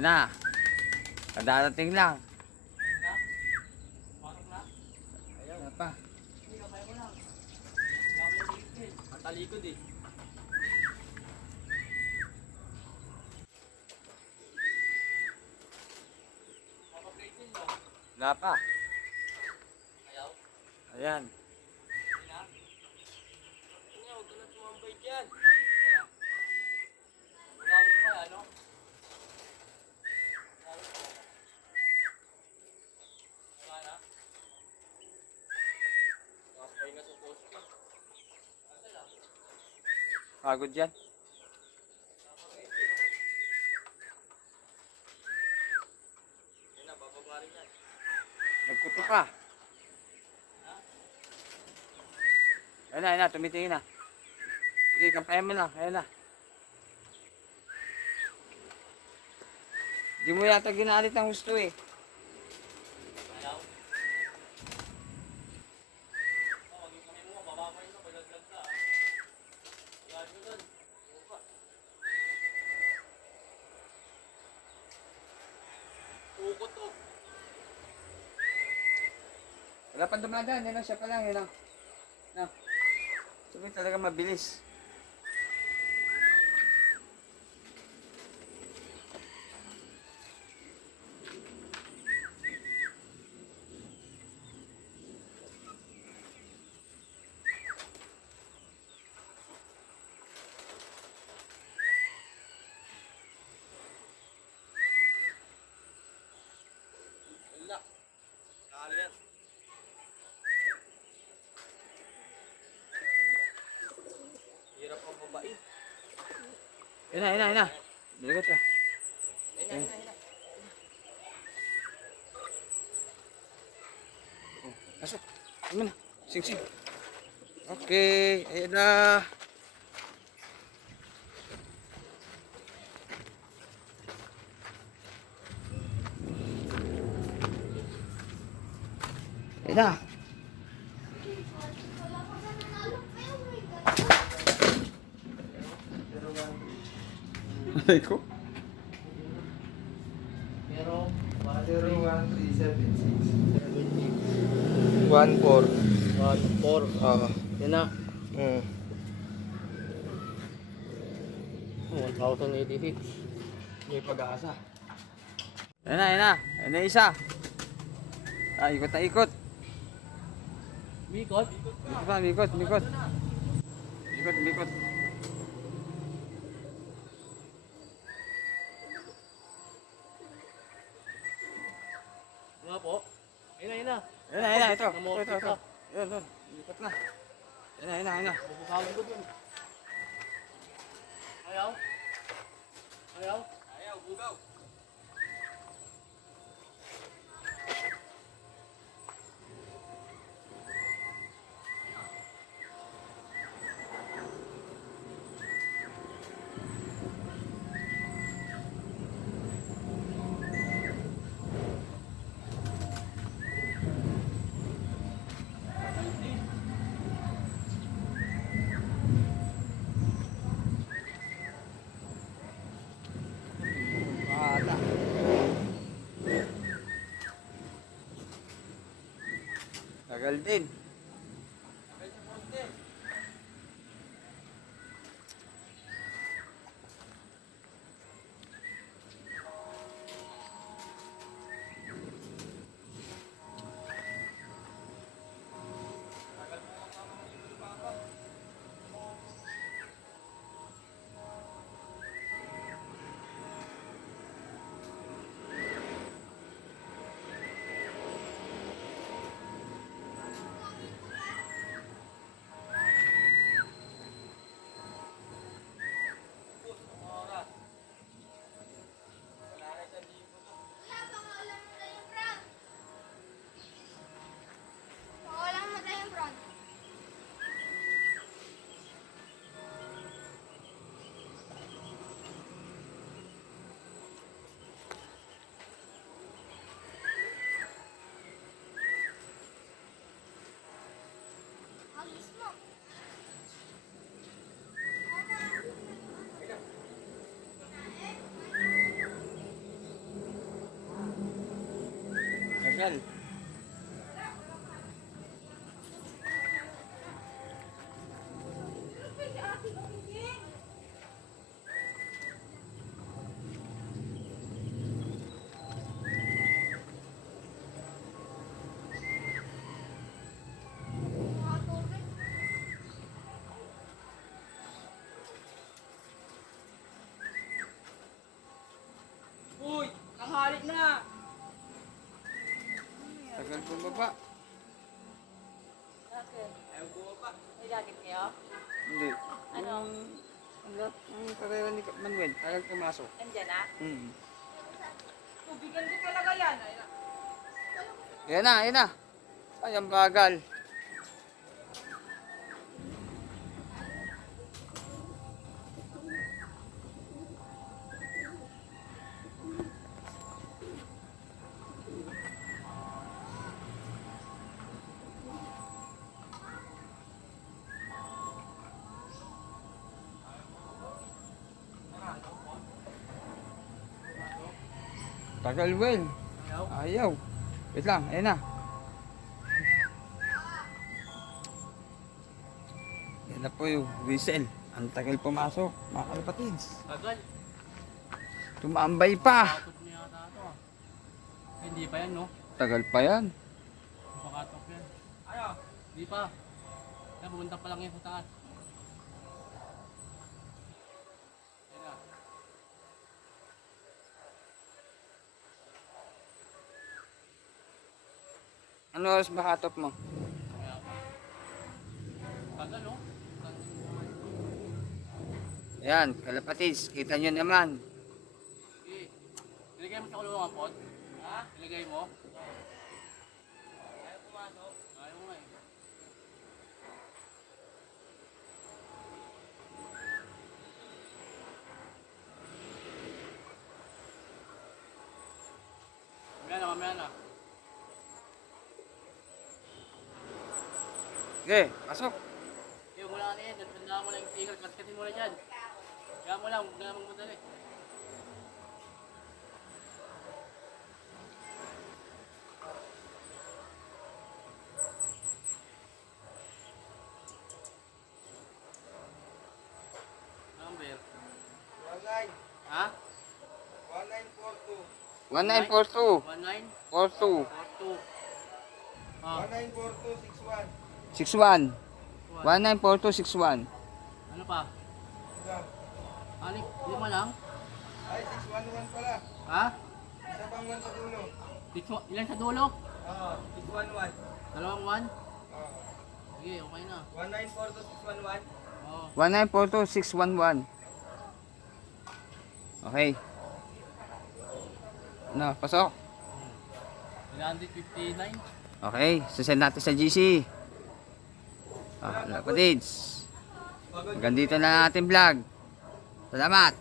Ayan na. Kadarating lang. Ayan pa. Ang talikod eh. Wala pa. Ayaw? Ayan. Huwag ka na tumambay dyan. Marami ko kaya, no? Wala na? Kapay nga sa post ka. Ano lang? Pagod yan. Yan na, bababa rin yan. Nagkuto pa. Ayan na, tumitingin na. Sige, kampayan mo lang. Ayan na. Di mo yata ginalit ang gusto eh. Ayaw? Maging kami mo, bababa yun, pagaglag ka. Yan mo doon. Buka. Tukot to. Wala pang dumadaan. Yan lang, siya pa lang. Yan lang. Na. Sabi talaga mabilis. Wala. Kalo yan. Hirap ang babae. Yan na, yan na, yan na. Biligot ka. Ayun na. Pasok. Ayan na. Sing-sing. Okay. Ayan na. Ayan na. Alay ko. Pero, 01376 14 Yan na. 1,086. May pag-asa. Ayan na, ayan na. Ayan na isa. Ah, ikot na ikot. Bikot? Ikot pa, ikot, ikot. Ikot, ikot. Nga po. Ayun na. Ayan na, ayan na. Ito. Namoto Ito, ito, ito. ka. Ayan, ayan. Ikot na. Ayan na, ayan na, ayan na. Masasawin ko dun. Ayaw? Ayaw? Ayaw, bugaw. Bata. Tagal din. Tagal. Uy! Tanghalik na! Tagal bumaba. Bakit? Ayaw bumaba. May jacket kayo? Hindi. Ano? Ang karera ni Manuel, tagal pumasok. Andyan na? Tubigan ko talaga yan. Yan na, yan na. Ay, ang bagal. Tagal, Will. Ayaw. Wait lang, ayan na. Yan na po yung whistle. Ang tagal pumasok, mga kalapatids. Tagal. Tumambay pa. Katok niya yata ito ah. Hindi pa yan no? Tagal pa yan. Mapakatok yan. Ano? Hindi pa. Kaya pumunta pa lang yan sa taas. Yan na. Ano oras ba cut-off mo? Kaya pa. Tagal no? Ayan, kalapatids, kita nyo naman. Sige. Nilagay mo sa kulungan pot? Ha? Nilagay mo? Ayaw pumasok? Ayaw nga eh. Mamaya na. Sige, pasok. Yung mula na yan, tandaan mo lang yung tigil, kaskatin mo na dyan. Kaya mo lang, huwag na namang madali. Number. 19. Ha? 1942. 1942. 1942. 42. Ah, 194261. 61. 194261. ano pa? Ika. Anik, lima lang? Ay, 611 pala. Ha? Isa pang 1 sa dulo. Ilan sa dulo? Oo, 611. Dalawang one? Oo. Sige, okay na. 194261. Oo. 1942611. Okay. Ano, pasok. 359. Okay, sasend natin sa GC. Kapatids. Hanggang dito na ang ating vlog. Salamat.